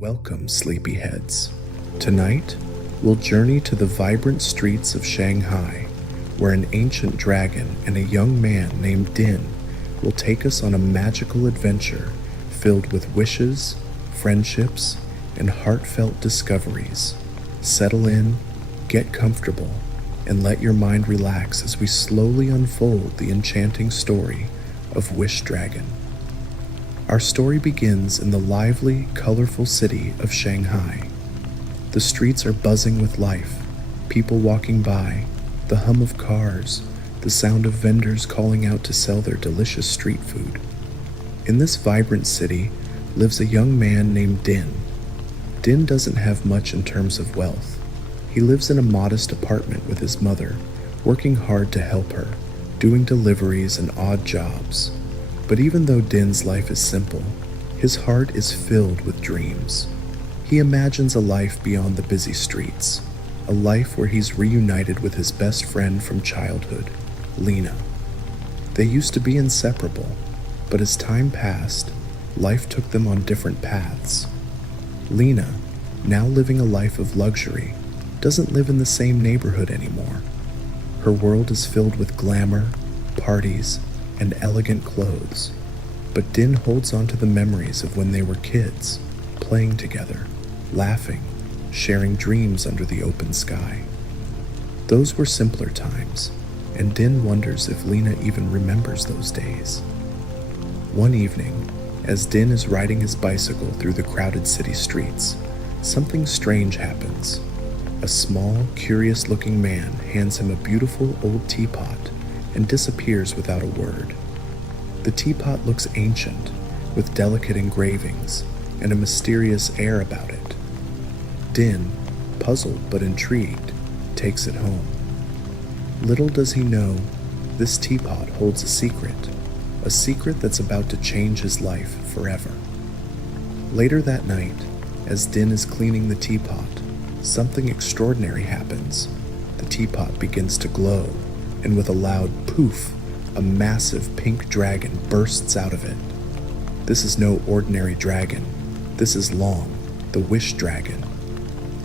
Welcome, sleepyheads. Tonight, we'll journey to the vibrant streets of Shanghai, where an ancient dragon and a young man named Din will take us on a magical adventure filled with wishes, friendships, and heartfelt discoveries. Settle in, get comfortable, and let your mind relax as we slowly unfold the enchanting story of Wish Dragon. Our story begins in the lively, colorful city of Shanghai. The streets are buzzing with life, people walking by, the hum of cars, the sound of vendors calling out to sell their delicious street food. In this vibrant city lives a young man named Din. Din doesn't have much in terms of wealth. He lives in a modest apartment with his mother, working hard to help her, doing deliveries and odd jobs. But even though Din's life is simple, his heart is filled with dreams. He imagines a life beyond the busy streets, a life where he's reunited with his best friend from childhood, Lena. They used to be inseparable, but as time passed, life took them on different paths. Lena, now living a life of luxury, doesn't live in the same neighborhood anymore. Her world is filled with glamour, parties, and elegant clothes, but Din holds on to the memories of when they were kids, playing together, laughing, sharing dreams under the open sky. Those were simpler times, and Din wonders if Lena even remembers those days. One evening, as Din is riding his bicycle through the crowded city streets, something strange happens. A small, curious-looking man hands him a beautiful old teapot and disappears without a word. The teapot looks ancient, with delicate engravings and a mysterious air about it. Din, puzzled but intrigued, takes it home. Little does he know, this teapot holds a secret that's about to change his life forever. Later that night, as Din is cleaning the teapot, something extraordinary happens. The teapot begins to glow, and with a loud poof, a massive pink dragon bursts out of it. This is no ordinary dragon. This is Long, the Wish Dragon.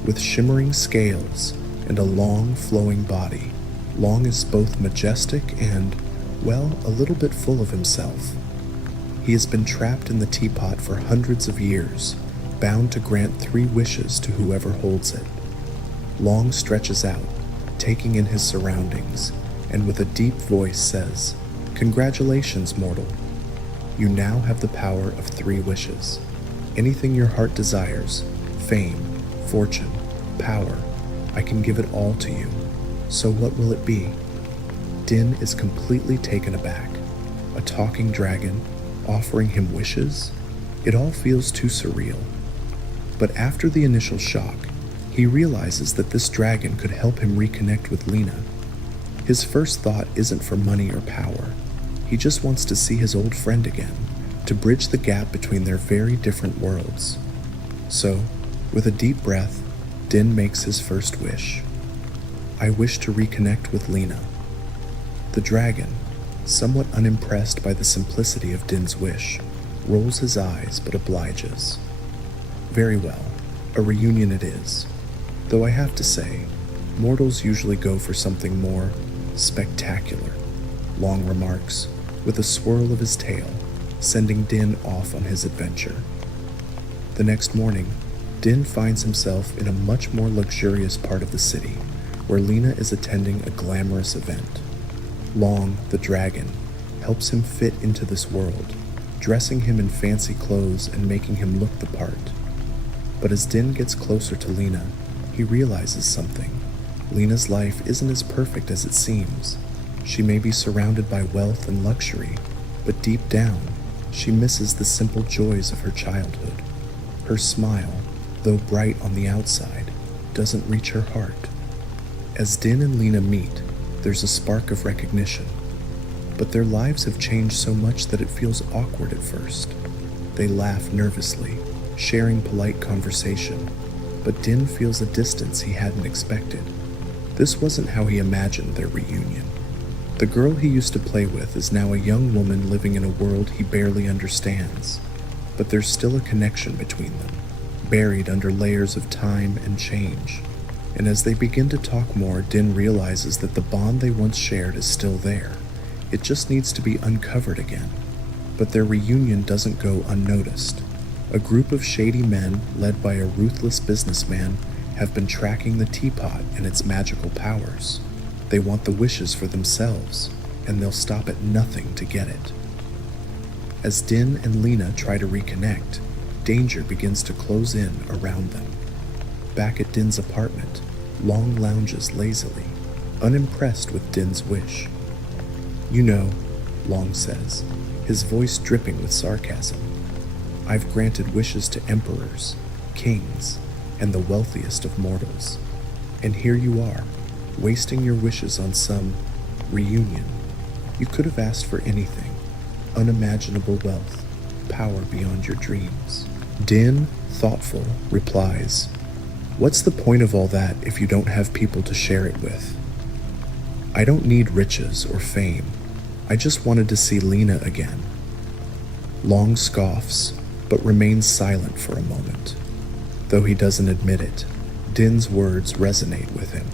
With shimmering scales and a long, flowing body, Long is both majestic and, well, a little bit full of himself. He has been trapped in the teapot for hundreds of years, bound to grant 3 wishes to whoever holds it. Long stretches out, taking in his surroundings, and with a deep voice says, "Congratulations, mortal. You now have the power of 3 wishes. Anything your heart desires, fame, fortune, power, I can give it all to you. So what will it be?" Din is completely taken aback. A talking dragon offering him wishes? It all feels too surreal. But after the initial shock, he realizes that this dragon could help him reconnect with Lena. His first thought isn't for money or power. He just wants to see his old friend again, to bridge the gap between their very different worlds. So, with a deep breath, Din makes his first wish. "I wish to reconnect with Lena." The dragon, somewhat unimpressed by the simplicity of Din's wish, rolls his eyes but obliges. Very well, a reunion it is. Though I have to say, mortals usually go for something more spectacular, Long remarks, with a swirl of his tail, sending Din off on his adventure. The next morning, Din finds himself in a much more luxurious part of the city, where Lena is attending a glamorous event. Long, the dragon, helps him fit into this world, dressing him in fancy clothes and making him look the part. But as Din gets closer to Lena, he realizes something. Lena's life isn't as perfect as it seems. She may be surrounded by wealth and luxury, but deep down, she misses the simple joys of her childhood. Her smile, though bright on the outside, doesn't reach her heart. As Din and Lena meet, there's a spark of recognition. But their lives have changed so much that it feels awkward at first. They laugh nervously, sharing polite conversation, but Din feels a distance he hadn't expected. This wasn't how he imagined their reunion. The girl he used to play with is now a young woman living in a world he barely understands, but there's still a connection between them. buried under layers of time and change. And as they begin to talk more, Din realizes that the bond they once shared is still there. It just needs to be uncovered again. But their reunion doesn't go unnoticed. A group of shady men, led by a ruthless businessman, have been tracking the teapot and its magical powers. They want the wishes for themselves, and they'll stop at nothing to get it. As Din and Lena try to reconnect, danger begins to close in around them. Back at Din's apartment, Long lounges lazily, unimpressed with Din's wish. "You know," Long says, his voice dripping with sarcasm, "I've granted wishes to emperors, kings, and the wealthiest of mortals. And here you are, wasting your wishes on some reunion. You could have asked for anything, unimaginable wealth, power beyond your dreams." Din, thoughtful, replies, "What's the point of all that if you don't have people to share it with? I don't need riches or fame. I just wanted to see Lena again." Long scoffs, but remains silent for a moment. Though he doesn't admit it, Din's words resonate with him.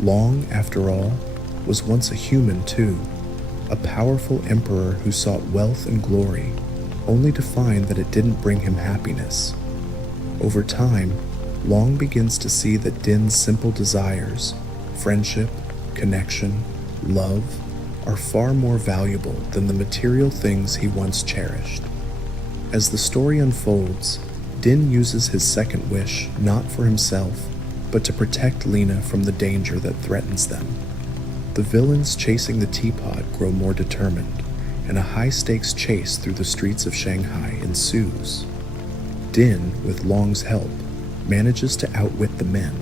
Long, after all, was once a human too, a powerful emperor who sought wealth and glory, only to find that it didn't bring him happiness. Over time, Long begins to see that Din's simple desires, friendship, connection, love, are far more valuable than the material things he once cherished. As the story unfolds, Din uses his second wish not for himself, but to protect Lena from the danger that threatens them. The villains chasing the teapot grow more determined, and a high-stakes chase through the streets of Shanghai ensues. Din, with Long's help, manages to outwit the men,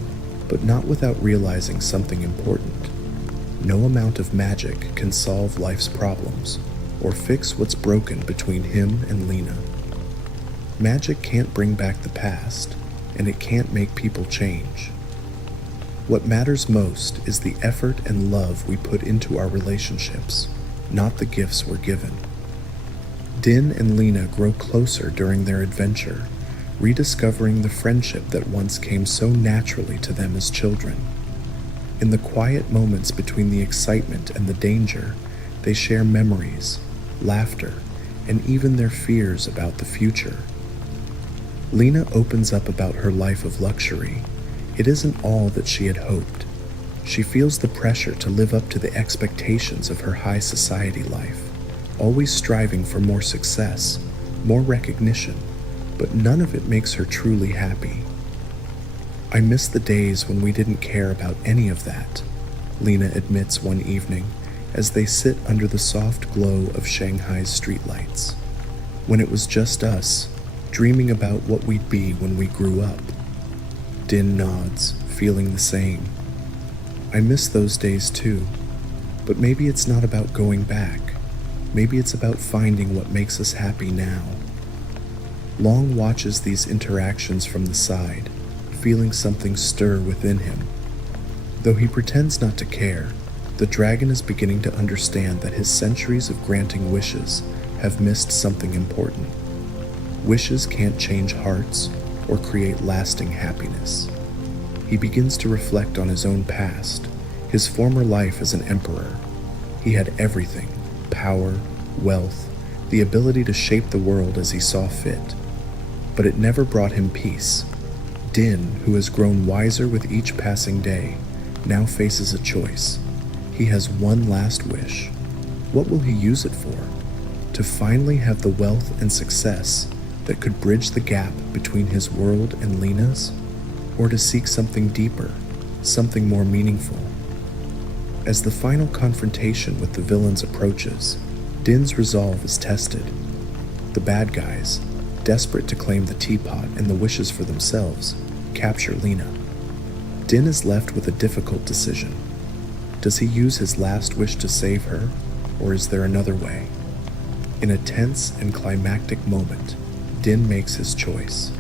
but not without realizing something important. No amount of magic can solve life's problems or fix what's broken between him and Lena. Magic can't bring back the past, and it can't make people change. What matters most is the effort and love we put into our relationships, not the gifts we're given. Din and Lena grow closer during their adventure, rediscovering the friendship that once came so naturally to them as children. In the quiet moments between the excitement and the danger, they share memories, laughter, and even their fears about the future. Lena opens up about her life of luxury. It isn't all that she had hoped. She feels the pressure to live up to the expectations of her high society life, always striving for more success, more recognition, but none of it makes her truly happy. "I miss the days when we didn't care about any of that," Lena admits one evening as they sit under the soft glow of Shanghai's streetlights. "When it was just us, dreaming about what we'd be when we grew up." Din nods, feeling the same. "I miss those days too, but maybe it's not about going back. Maybe it's about finding what makes us happy now." Long watches these interactions from the side, feeling something stir within him. Though he pretends not to care, the dragon is beginning to understand that his centuries of granting wishes have missed something important. Wishes can't change hearts or create lasting happiness. He begins to reflect on his own past, his former life as an emperor. He had everything: power, wealth, the ability to shape the world as he saw fit. But it never brought him peace. Din, who has grown wiser with each passing day, now faces a choice. He has one last wish. What will he use it for? To finally have the wealth and success that could bridge the gap between his world and Lena's? Or to seek something deeper, something more meaningful? As the final confrontation with the villains approaches, Din's resolve is tested. The bad guys, desperate to claim the teapot and the wishes for themselves, capture Lena. Din is left with a difficult decision. Does he use his last wish to save her, or is there another way? In a tense and climactic moment, Din makes his choice.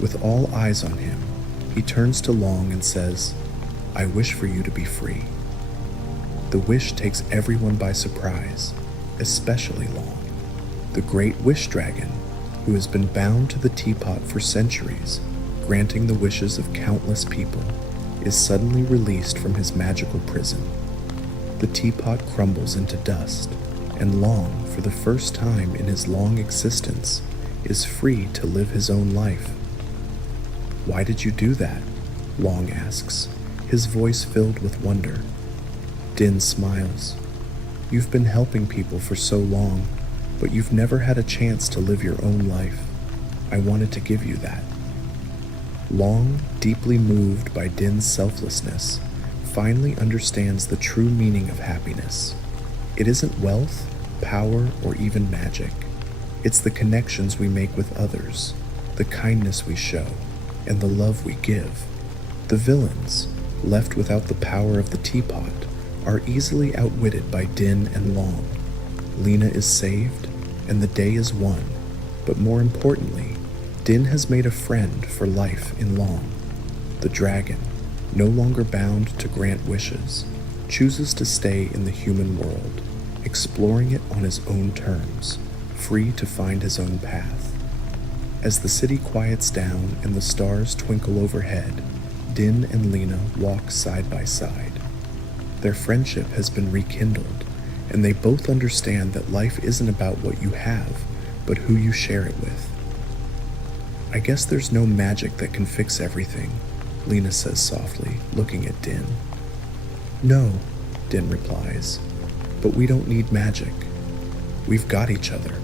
With all eyes on him, he turns to Long and says, "I wish for you to be free." The wish takes everyone by surprise, especially Long. The great wish dragon, who has been bound to the teapot for centuries, granting the wishes of countless people, is suddenly released from his magical prison. The teapot crumbles into dust, and Long, for the first time in his long existence, is free to live his own life. "Why did you do that?" Long asks, his voice filled with wonder. Din smiles. "You've been helping people for so long, but you've never had a chance to live your own life. I wanted to give you that." Long, deeply moved by Din's selflessness, finally understands the true meaning of happiness. It isn't wealth, power, or even magic. It's the connections we make with others, the kindness we show, and the love we give. The villains, left without the power of the teapot, are easily outwitted by Din and Long. Lena is saved, and the day is won, but more importantly, Din has made a friend for life in Long. The dragon, no longer bound to grant wishes, chooses to stay in the human world, exploring it on his own terms, free to find his own path. As the city quiets down and the stars twinkle overhead, Din and Lena walk side by side. Their friendship has been rekindled, and they both understand that life isn't about what you have, but who you share it with. "I guess there's no magic that can fix everything," Lena says softly, looking at Din. "No," Din replies, "but we don't need magic. We've got each other."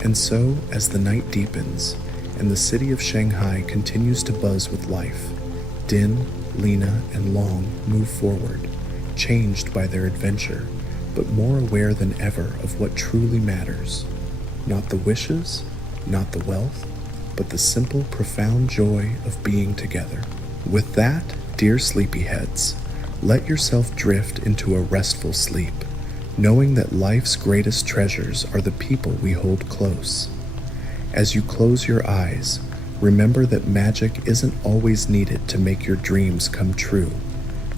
And so, as the night deepens, and the city of Shanghai continues to buzz with life, Din, Lena, and Long move forward, changed by their adventure, but more aware than ever of what truly matters. Not the wishes, not the wealth, but the simple, profound joy of being together. With that, dear sleepyheads, let yourself drift into a restful sleep, knowing that life's greatest treasures are the people we hold close. As you close your eyes, remember that magic isn't always needed to make your dreams come true.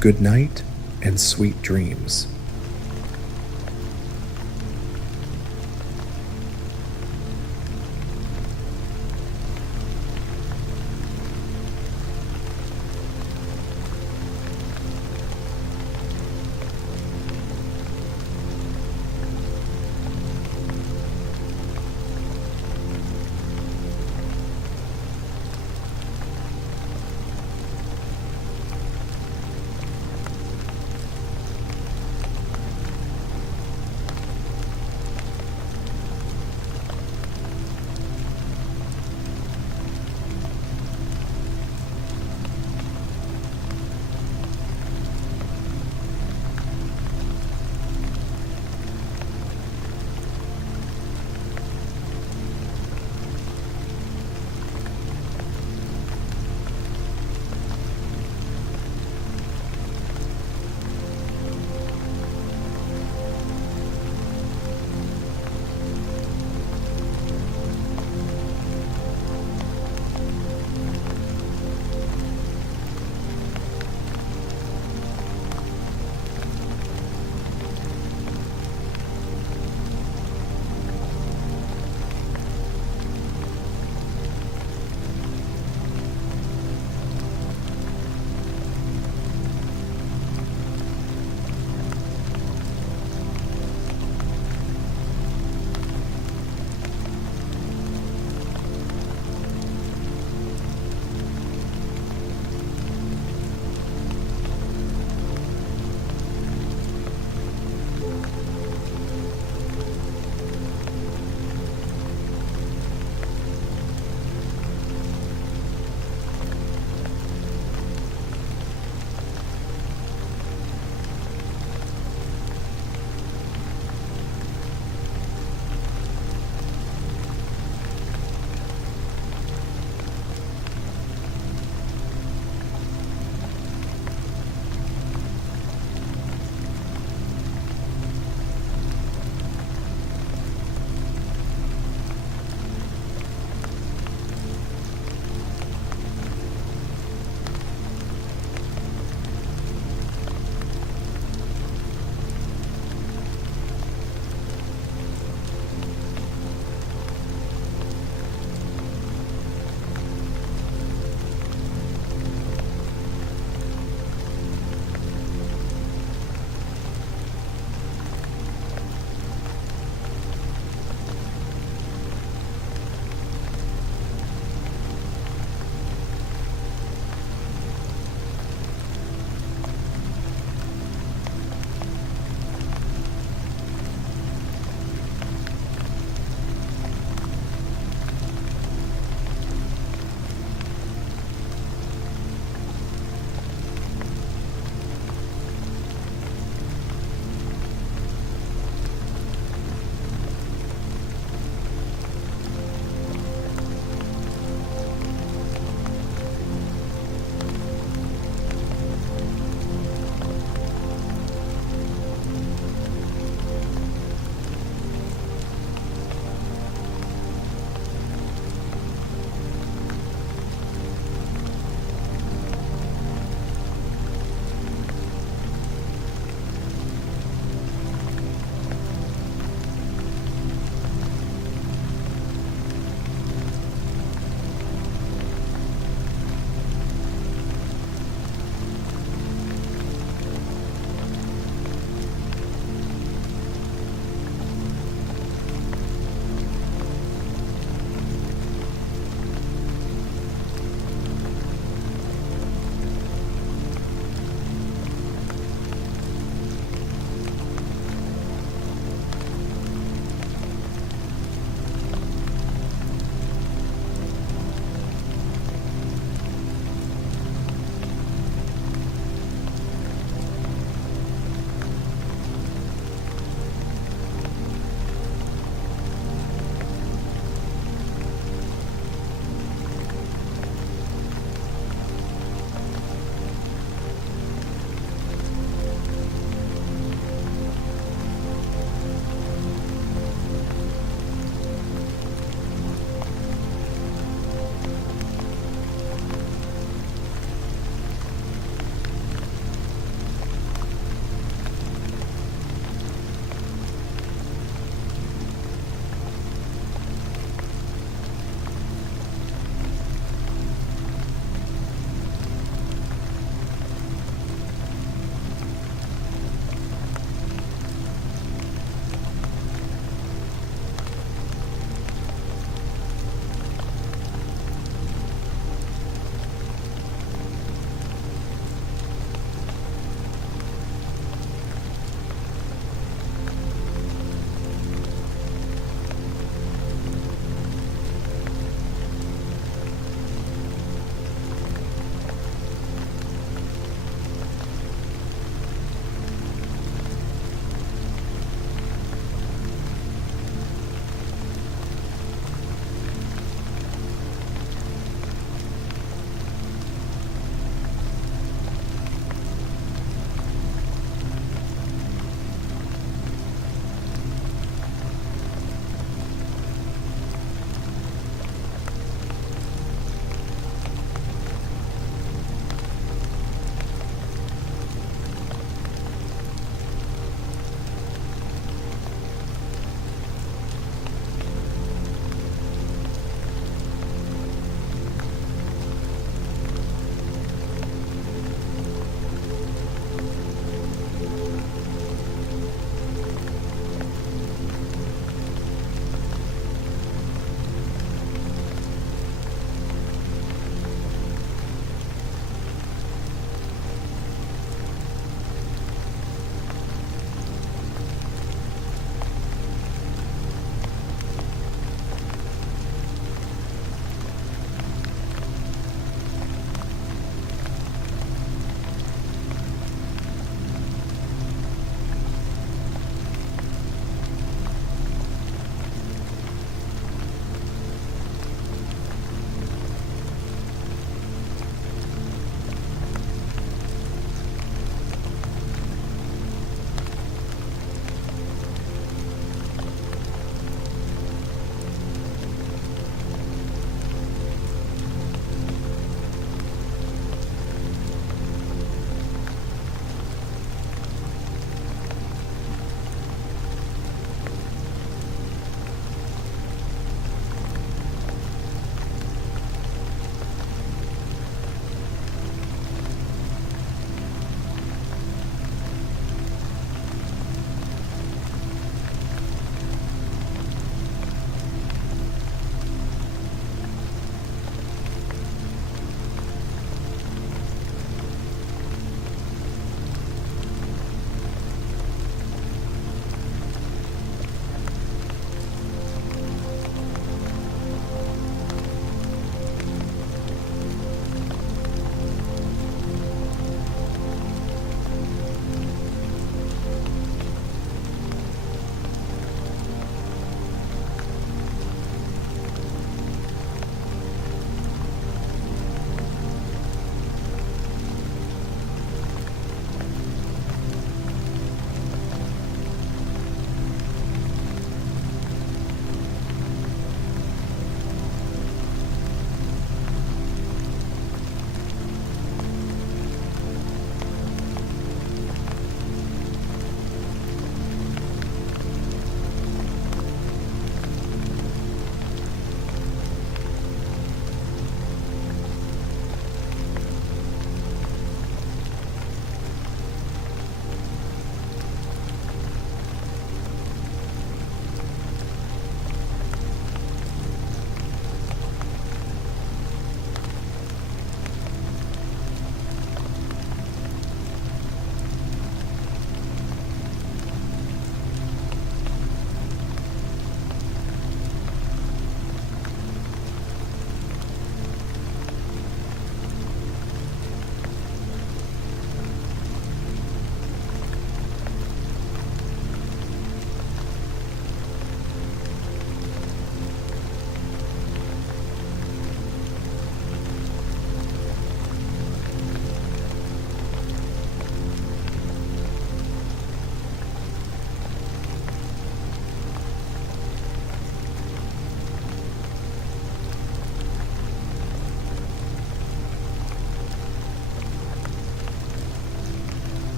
Good night and sweet dreams.